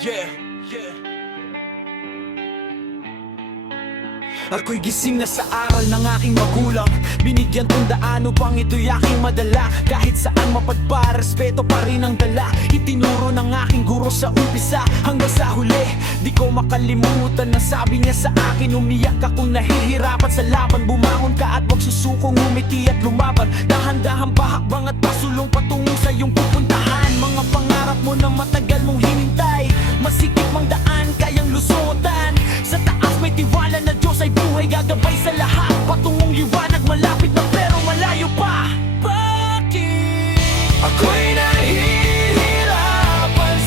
Yeah, yeah. Ako'y gising na sa aral ng aking magulang. Binigyan tundaan upang ito'y aking madala. Kahit saan mapadpa, respeto pa rin ang dala. Itinuro ng aking guro sa umpisa hanggang sa huli. Di ko makalimutan na sabi niya sa akin. Umiyak ka kung nahihirapan sa laban. Bumangon ka at wag susukong umiti at lumaban. Dahan-dahan pahakbang at pasulong patungo sa iyong pupuntahan. Mga pangarap mo na matagal mong hinintay, masikip mang daan, kayang lusutan. Sa taas may tiwala na Diyos ay buhay, gagabay sa lahat. Patungong liwanag, malapit na pero malayo pa. Bakit ako'y nahihirapan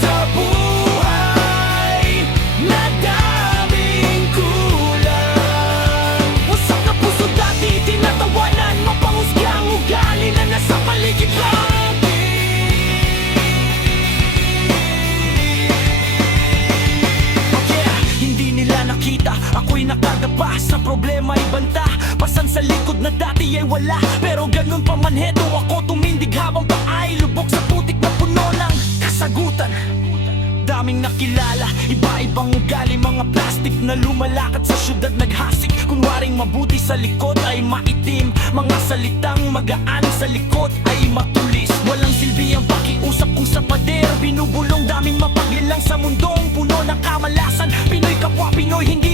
sa buhay? Nadaming kulang. Wasak na puso dati, tinatawanan. Mapangusga ang ugali na nasa paligid lang. Ako'y nakadapa sa problema ay banta. Pasan sa likod na dati ay wala, pero ganun pa man heto ako tumindig habang paay lubok sa putik na puno ng kasagutan. Daming nakilala, iba-ibang ugali, mga plastic na lumalakad sa syudad naghasik. Kunwaring mabuti sa likod ay maitim, mga salitang magaan sa likod ay matulis. Walang silbi ang pakiusap kung sa pader, binubulong daming mapaglilang sa mundong puno ng kamalasan. Pinoy kapwa Pinoy, hindi